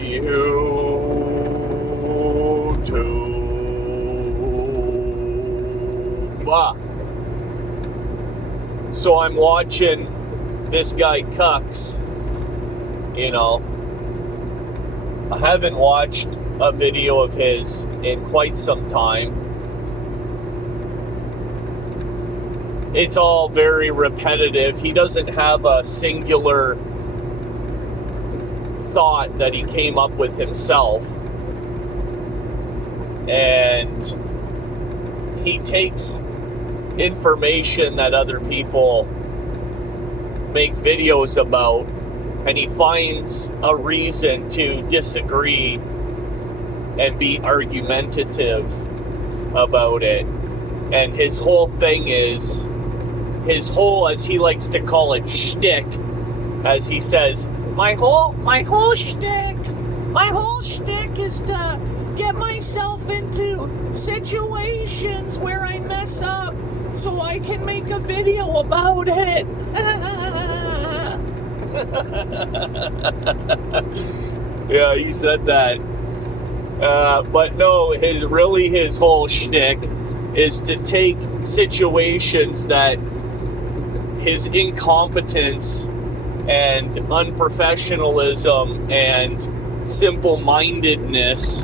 YouTube. So I'm watching this guy kukS. You know, I haven't watched a video of his in quite some time. It's all very repetitive. He doesn't have a singular thought that he came up with himself. And he takes information that other people make videos about, and he finds a reason to disagree and be argumentative about it. And his whole thing is, his whole, as he likes to call it, shtick, as he says, my whole shtick is to get myself into situations where I mess up so I can make a video about it. Yeah, he said that. But no, his whole shtick is to take situations that his incompetence and unprofessionalism and simple-mindedness,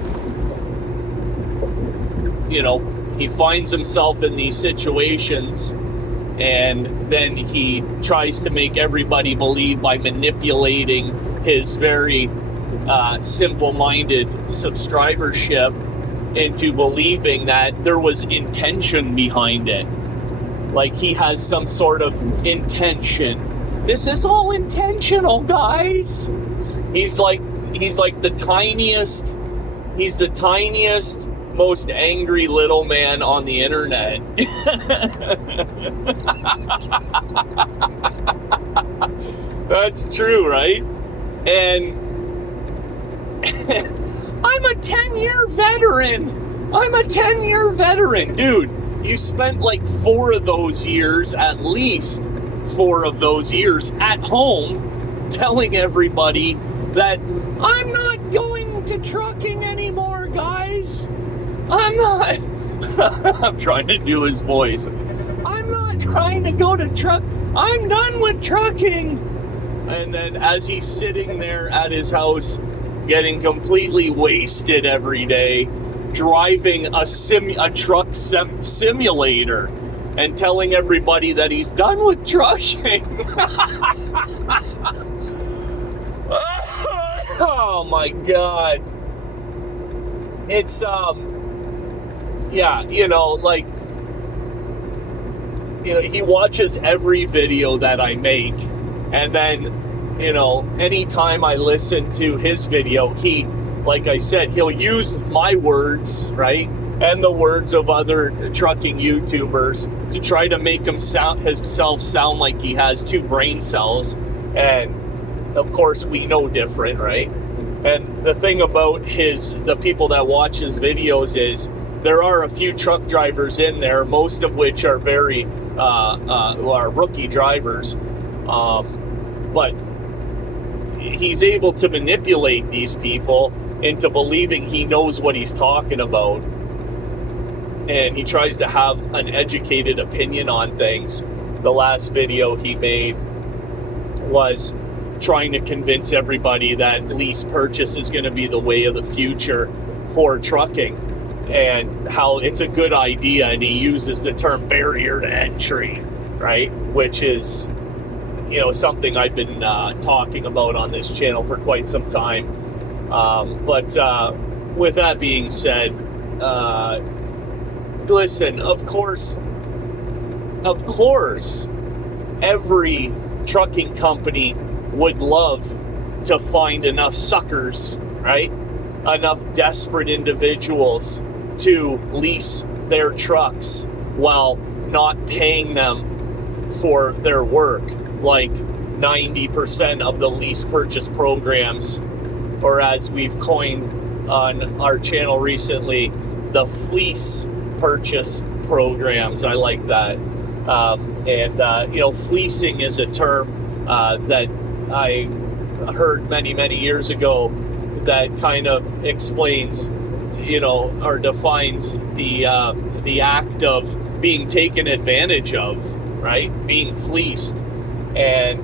you know, he finds himself in these situations, and then he tries to make everybody believe by manipulating his very simple-minded subscribership into believing that there was intention behind it. Like he has some sort of intention. This is all intentional, guys. He's like the tiniest, most angry little man on the internet. That's true, right? And I'm a 10-year veteran. Dude, you spent like 4 of those years, at least 4 of those years at home, telling everybody that I'm not going to trucking anymore, guys. I'm not. I'm trying to do his voice. I'm not trying to go to truck. I'm done with trucking. And then as he's sitting there at his house, getting completely wasted every day, driving a truck simulator, and telling everybody that he's done with trucking. Oh my God. It's, yeah, you know, like, you know, he watches every video that I make, and then, you know, anytime I listen to his video, he, like I said, he'll use my words, right, and the words of other trucking YouTubers to try to make himself sound like he has 2 brain cells, and of course we know different, right? And the thing about the people that watch his videos is there are a few truck drivers in there, most of which are very are rookie drivers, but he's able to manipulate these people into believing he knows what he's talking about, and he tries to have an educated opinion on things. The last video he made was trying to convince everybody that lease purchase is going to be the way of the future for trucking, and how it's a good idea, and he uses the term barrier to entry, right, which is, you know, something I've been talking about on this channel for quite some time. But with that being said, listen, of course, every trucking company would love to find enough suckers, right? Enough desperate individuals to lease their trucks while not paying them for their work, like 90% of the lease purchase programs, or as we've coined on our channel recently, the fleece purchase programs. I like that. You know, fleecing is a term that I heard many years ago that kind of explains, or defines the act of being taken advantage of, right? Being fleeced. And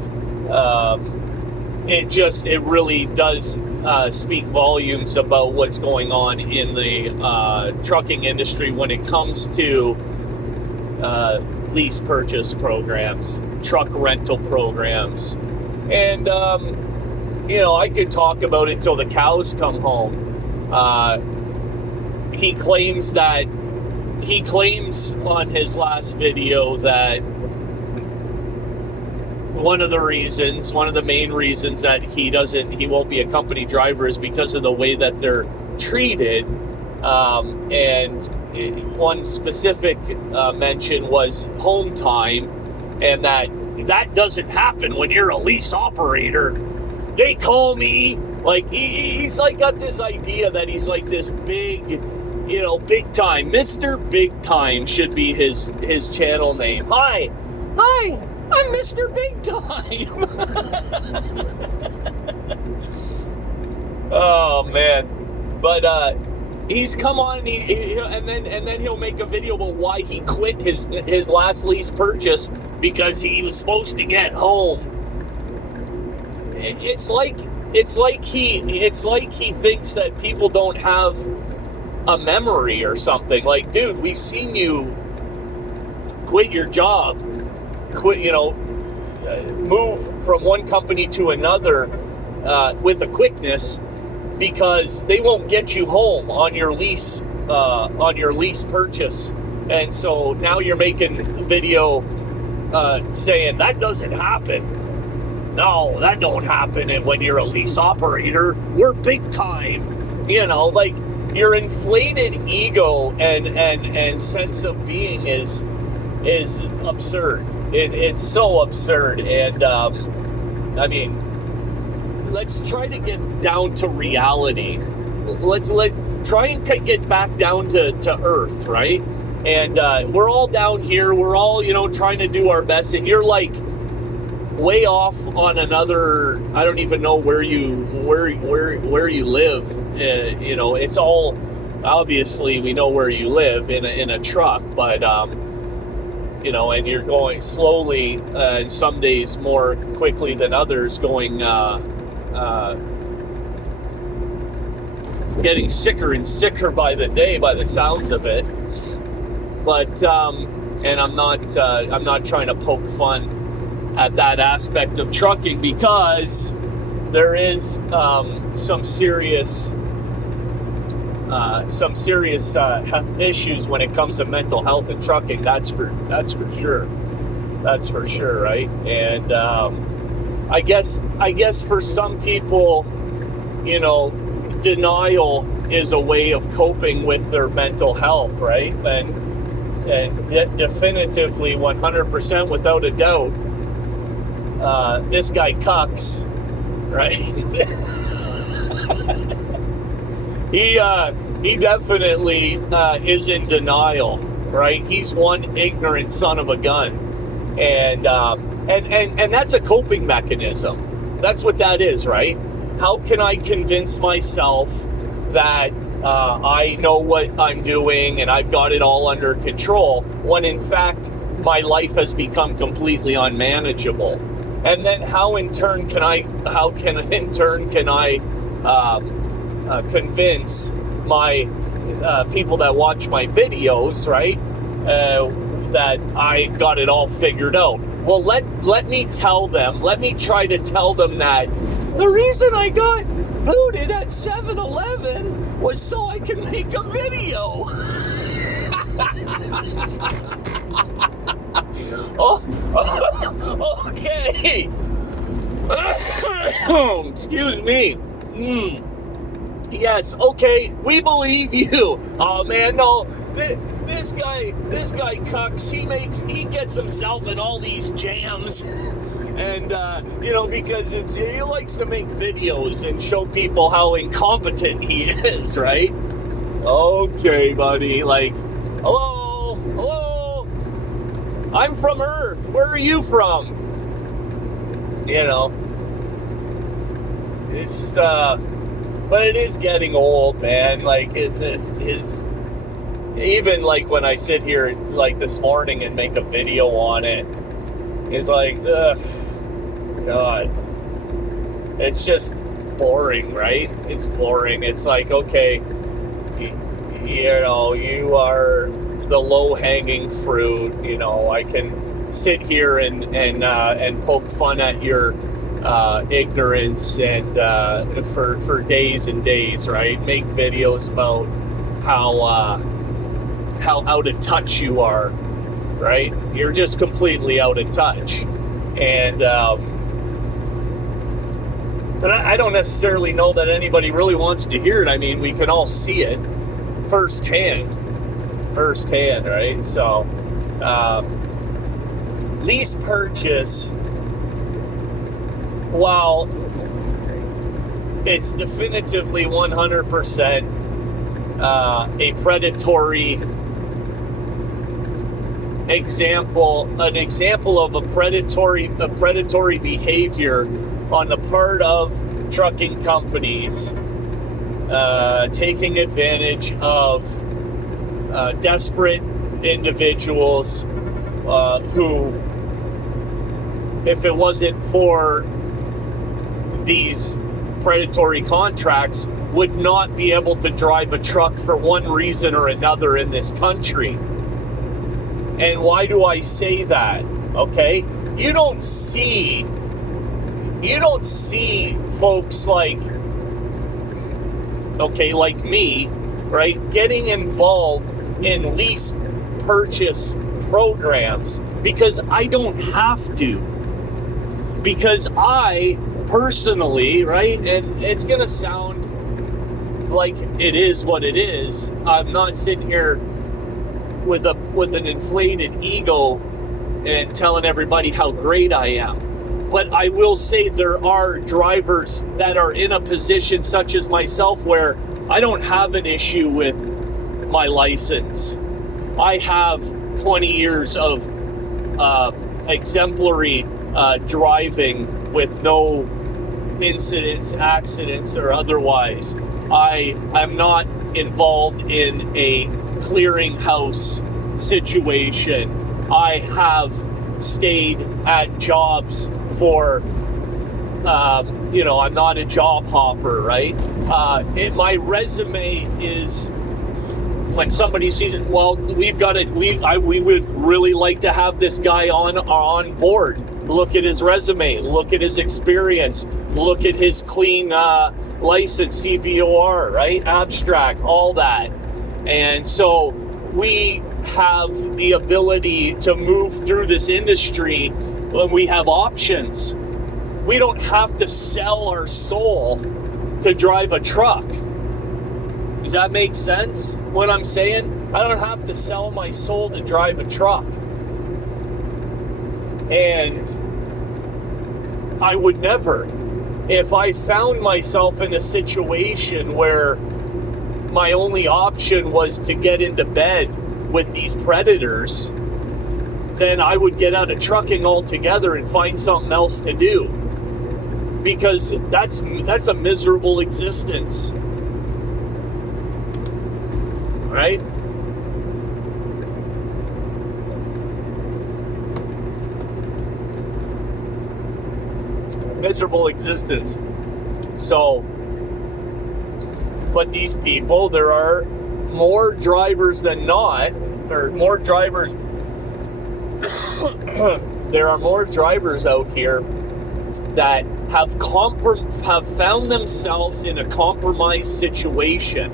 it really does speak volumes about what's going on in the trucking industry when it comes to lease purchase programs, truck rental programs. And, I could talk about it till the cows come home. He claims on his last video that one of the main reasons that he won't be a company driver is because of the way that they're treated. And one specific mention was home time, and that doesn't happen when you're a lease operator. They call me, like, he's like got this idea that he's like this big, big time. Mr. Big Time should be his channel name. Hi, I'm Mr. Big Time. Oh man, but he's come on, and then he'll make a video about why he quit his last lease purchase because he was supposed to get home. It's like he thinks that people don't have a memory or something. Like, dude, we've seen you quit your job, move from one company to another with a quickness because they won't get you home on your lease purchase. And so now you're making a video saying that doesn't happen. No, that don't happen. And when you're a lease operator, we're big time. Like, your inflated ego and sense of being is absurd. It's so absurd. And I mean, let's try to get down to reality. Let's try and get back down to earth, right? And we're all down here. We're all trying to do our best. And you're like way off on another. I don't even know where you live. It's all obviously we know where you live in a truck, but and you're going slowly, some days more quickly than others, going getting sicker and sicker by the day, by the sounds of it. But and I'm not trying to poke fun at that aspect of trucking, because there is some serious issues when it comes to mental health in trucking. That's for sure, right? And I guess for some people, denial is a way of coping with their mental health, right? And definitively, 100%, without a doubt, this guy kukS, right? He definitely is in denial, right? He's one ignorant son of a gun, and that's a coping mechanism. That's what that is, right? How can I convince myself that I know what I'm doing and I've got it all under control, when in fact my life has become completely unmanageable? And then how in turn can I convince my people that watch my videos, right, that I got it all figured out? Well, let me try to tell them that the reason I got booted at 7-Eleven was so I could make a video. Okay. Excuse me. Yes, okay, we believe you. Oh man, no. This guy kukS, he gets himself in all these jams. And, because he likes to make videos and show people how incompetent he is, right? Okay, buddy, like, hello, I'm from Earth, where are you from? It's, But it is getting old, man. Like, it's his even like when I sit here like this morning and make a video on it, it's like, ugh, God. It's just boring, right? It's boring. It's like, okay, you are the low-hanging fruit. I can sit here and poke fun at your ignorance and for days and days, right? Make videos about how out of touch you are, right? You're just completely out of touch, and but I don't necessarily know that anybody really wants to hear it. I mean, we can all see it firsthand, right? So, lease purchase, while it's definitively 100% a predatory example, an example of a predatory behavior on the part of trucking companies, taking advantage of desperate individuals who, if it wasn't for these predatory contracts, would not be able to drive a truck for one reason or another in this country. And why do I say that? Okay, you don't see folks like me, right, getting involved in lease purchase programs because I don't have to. Because I personally, right, and it's gonna sound like it is what it is. I'm not sitting here with an inflated ego and telling everybody how great I am. But I will say there are drivers that are in a position such as myself where I don't have an issue with my license. I have 20 years of exemplary driving with no incidents, accidents, or otherwise. I am not involved in a clearinghouse situation. I have stayed at jobs for, I'm not a job hopper, right? My resume is, when somebody sees it, well, we would really like to have this guy on board. Look at his resume, look at his experience, look at his clean license, CVOR, right? Abstract, all that. And so we have the ability to move through this industry when we have options. We don't have to sell our soul to drive a truck. Does that make sense, what I'm saying? I don't have to sell my soul to drive a truck. And I would never. If I found myself in a situation where my only option was to get into bed with these predators, then I would get out of trucking altogether and find something else to do. Because that's a miserable existence. Right? Miserable existence. So, but these people, there are more drivers than not, or more drivers, there are more drivers out here that have found themselves in a compromised situation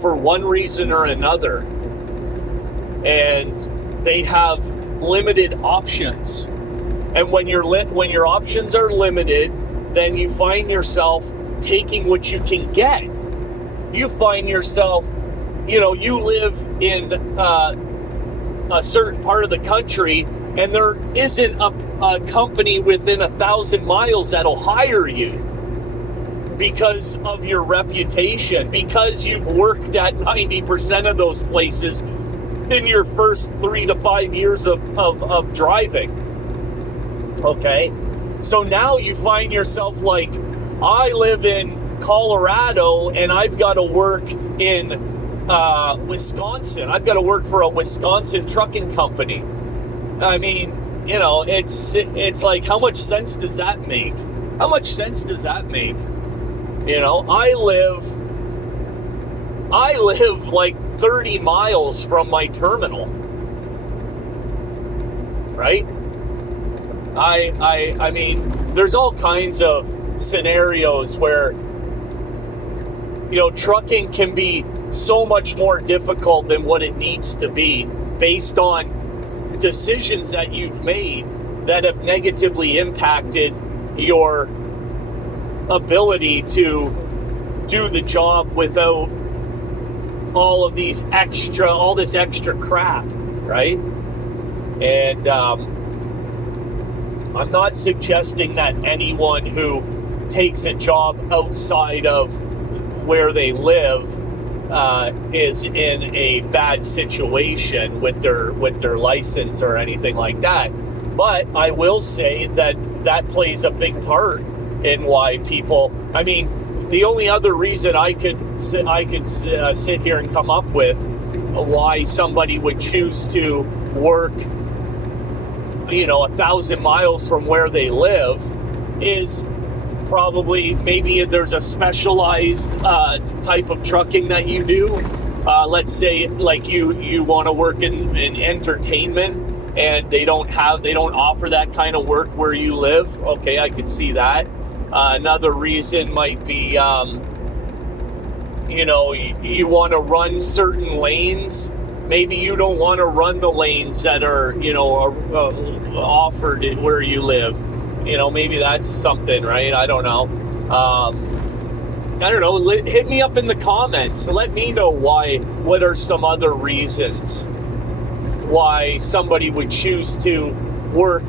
for one reason or another, and they have limited options. And when your options are limited, then you find yourself taking what you can get. You find yourself, you live in a certain part of the country, and there isn't a company within 1,000 miles that'll hire you because of your reputation, because you've worked at 90% of those places in your first 3 to 5 years of driving. Okay, so now you find yourself like, I live in Colorado and I've got to work in Wisconsin. I've got to work for a Wisconsin trucking company. I mean, you know, it's like, how much sense does that make? How much sense does that make? You know, I live like 30 miles from my terminal, right? I mean, there's all kinds of scenarios where, you know, trucking can be so much more difficult than what it needs to be based on decisions that you've made that have negatively impacted your ability to do the job without all this extra crap, right? And I'm not suggesting that anyone who takes a job outside of where they live is in a bad situation with their license or anything like that. But I will say that plays a big part in why people. I mean, the only other reason I could sit here and come up with why somebody would choose to work, you know, 1,000 miles from where they live is probably maybe there's a specialized type of trucking that you do. Let's say like you want to work in entertainment and they don't offer that kind of work where you live. Okay, I could see that. Another reason might be, you know, you want to run certain lanes. Maybe you don't want to run the lanes that are, you know, offered where you live. You know, maybe that's something, right? I don't know. Hit me up in the comments. Let me know what are some other reasons why somebody would choose to work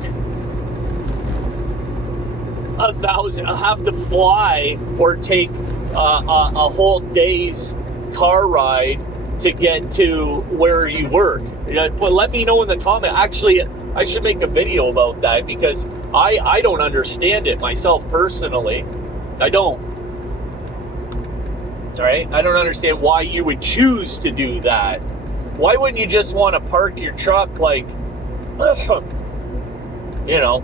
1,000, have to fly or take a whole day's car ride to get to where you work. But let me know in the comment. Actually, I should make a video about that because I don't understand it myself personally. I don't. All right? I don't understand why you would choose to do that. Why wouldn't you just want to park your truck like, you know,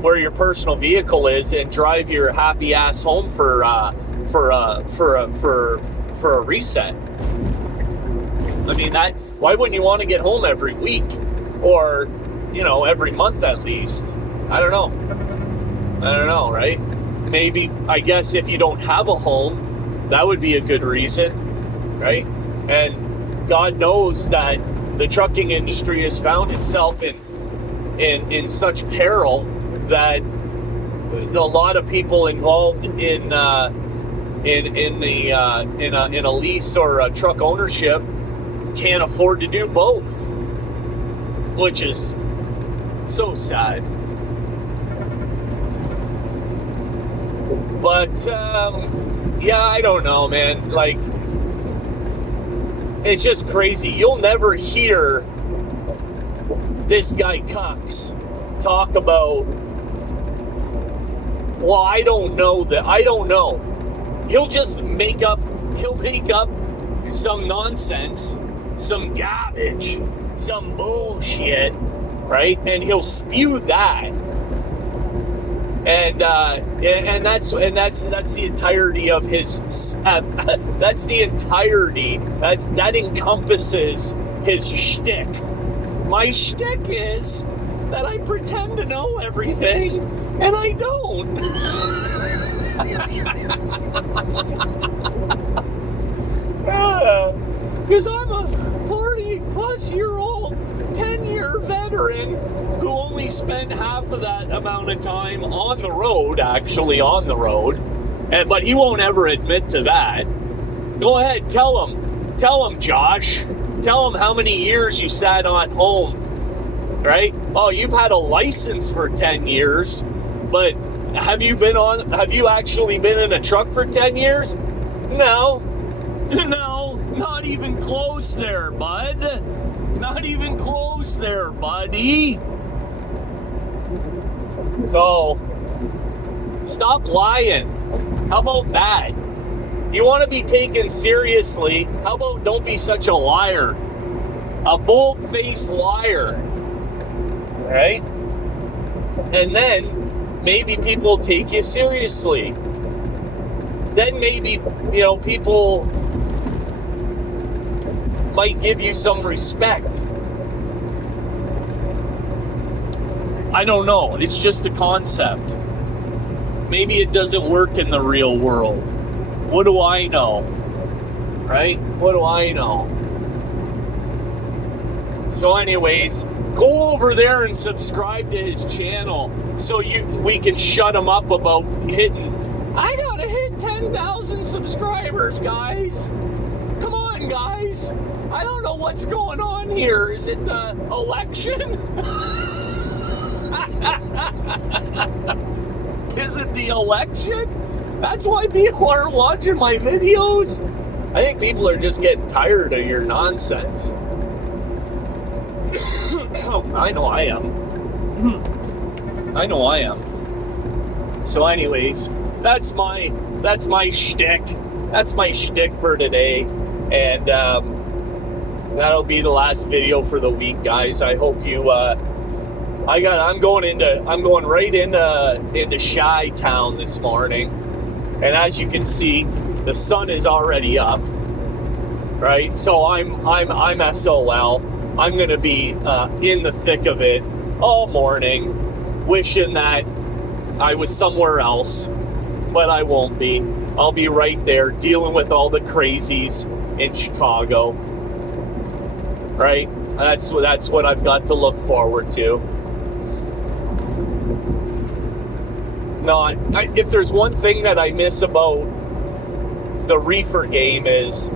where your personal vehicle is and drive your happy ass home for a reset? I mean, why wouldn't you want to get home every week or, you know, every month at least? I don't know, right? Maybe, I guess if you don't have a home, that would be a good reason, right? And God knows that the trucking industry has found itself in such peril that a lot of people involved in a lease or a truck ownership can't afford to do both, which is so sad. But yeah, I don't know, man. Like, it's just crazy. You'll never hear this guy kukS talk about, well, I don't know. He'll make up some nonsense, some garbage, some bullshit, right? And he'll spew that. And that's the entirety of his. That's the entirety. That encompasses his shtick. My shtick is that I pretend to know everything, and I don't. Because I'm a 40-plus-year-old, 10-year veteran who only spent half of that amount of time on the road, but he won't ever admit to that. Go ahead, tell him, Josh. Tell him how many years you sat on home, right? Oh, you've had a license for 10 years, but have you actually been in a truck for 10 years? No, not even close there, bud. Not even close there, buddy. So, stop lying. How about that? You want to be taken seriously, how about don't be such a liar? A bold-faced liar. Right? And then maybe people take you seriously. Then maybe, people might give you some respect. I don't know. It's just a concept. Maybe it doesn't work in the real world. What do I know? Right? What do I know? So anyways, go over there and subscribe to his channel so we can shut him up about hitting. I gotta hit 10,000 subscribers, guys. Come on, guys. I don't know what's going on here. Is it the election? Is it the election? That's why people are watching my videos? I think people are just getting tired of your nonsense. I know I am. I know I am. So anyways, that's my shtick. That's my shtick for today. And that'll be the last video for the week, guys. I hope you I'm going right into Chi-town this morning. And as you can see, the sun is already up. Right? So I'm SOL. I'm going to be in the thick of it all morning, wishing that I was somewhere else, but I won't be. I'll be right there dealing with all the crazies in Chicago. Right? That's what I've got to look forward to. If there's one thing that I miss about the reefer game is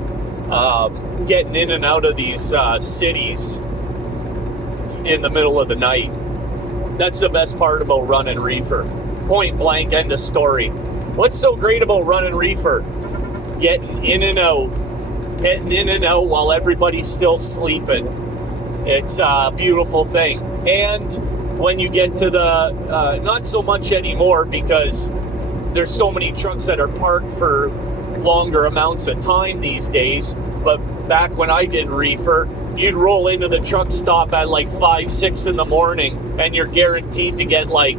getting in and out of these cities in the middle of the night. That's the best part about running reefer. Point blank, end of story. What's so great about running reefer? Getting in and out. Getting in and out while everybody's still sleeping. It's a beautiful thing. And when you get to the, not so much anymore because there's so many trucks that are parked for longer amounts of time these days, but back when I did reefer, you'd roll into the truck stop at like 5, 6 in the morning and you're guaranteed to get like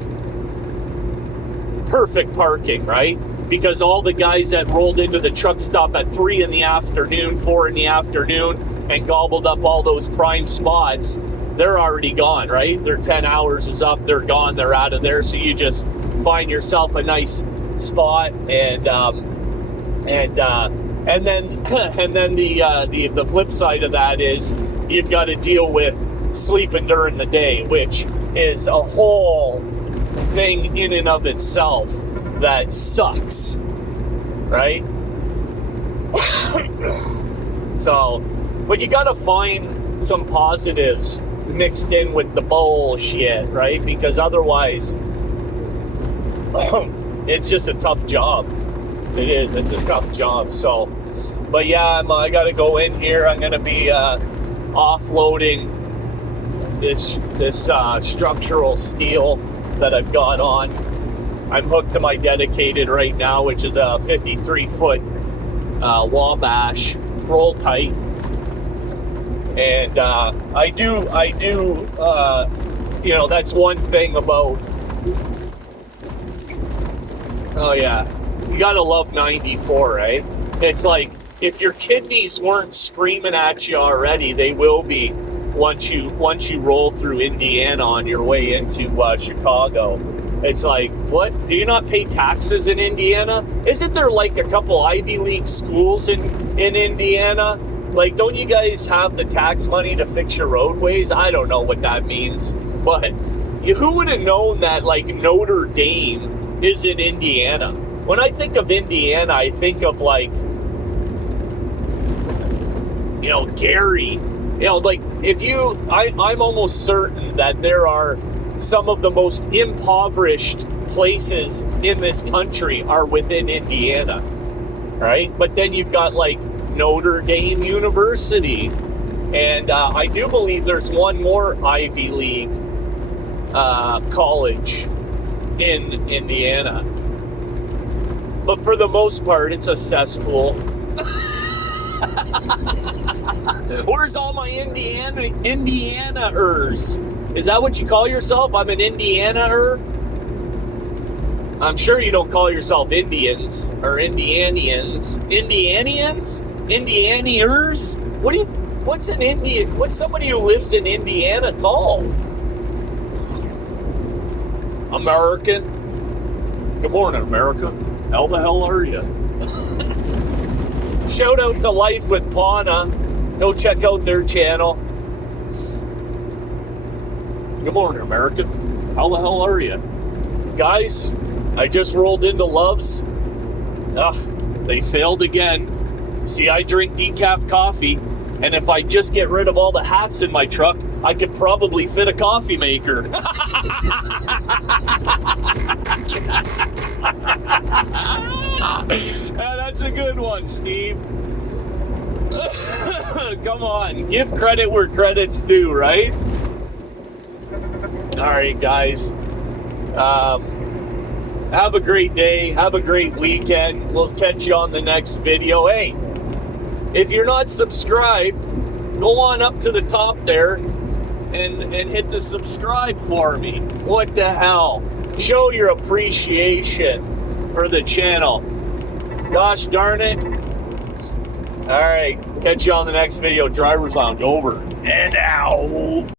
perfect parking, right? Because all the guys that rolled into the truck stop at 3 in the afternoon, 4 in the afternoon and gobbled up all those prime spots, they're already gone, right? Their 10 hours is up, they're gone, they're out of there. So you just find yourself a nice spot and then the flip side of that is you've got to deal with sleeping during the day, which is a whole thing in and of itself that sucks, right? So, but you got to find some positives mixed in with the bullshit, right? Because otherwise, it's just a tough job. It is. It's a tough job. So, but yeah, I got to go in here. I'm going to be offloading this structural steel that I've got on. I'm hooked to my dedicated right now, which is a 53-foot Wabash roll tight. And I do, that's one thing about, oh yeah, you gotta love 94, right? It's like, if your kidneys weren't screaming at you already, they will be once you roll through Indiana on your way into Chicago. It's like, what? Do you not pay taxes in Indiana? Isn't there like a couple Ivy League schools in Indiana? Like, don't you guys have the tax money to fix your roadways? I don't know what that means. But who would have known that, like, Notre Dame is in Indiana? When I think of Indiana, I think of, like, Gary. Like, I'm almost certain that there are some of the most impoverished places in this country are within Indiana, right? But then you've got, like, Notre Dame University, and I do believe there's one more Ivy League college in Indiana. But for the most part, it's a cesspool. Where's all my Indiana-ers? Is that what you call yourself? I'm an Indiana-er? I'm sure you don't call yourself Indians or Indianians. Indianians? Indianiers? What's an Indian? What's somebody who lives in Indiana called? American? Good morning, America. How the hell are you? Shout out to Life with Pana. Go check out their channel. Good morning, America. How the hell are you? Guys, I just rolled into Love's. Ugh, they failed again. See, I drink decaf coffee, and if I just get rid of all the hats in my truck, I could probably fit a coffee maker. That's a good one, Steve. Come on, give credit where credit's due, right? All right, guys. Have a great day. Have a great weekend. We'll catch you on the next video. Hey, if you're not subscribed, go on up to the top there and hit the subscribe for me. What the hell? Show your appreciation for the channel. Gosh darn it. All right, catch you on the next video. Driver's on. Over and out.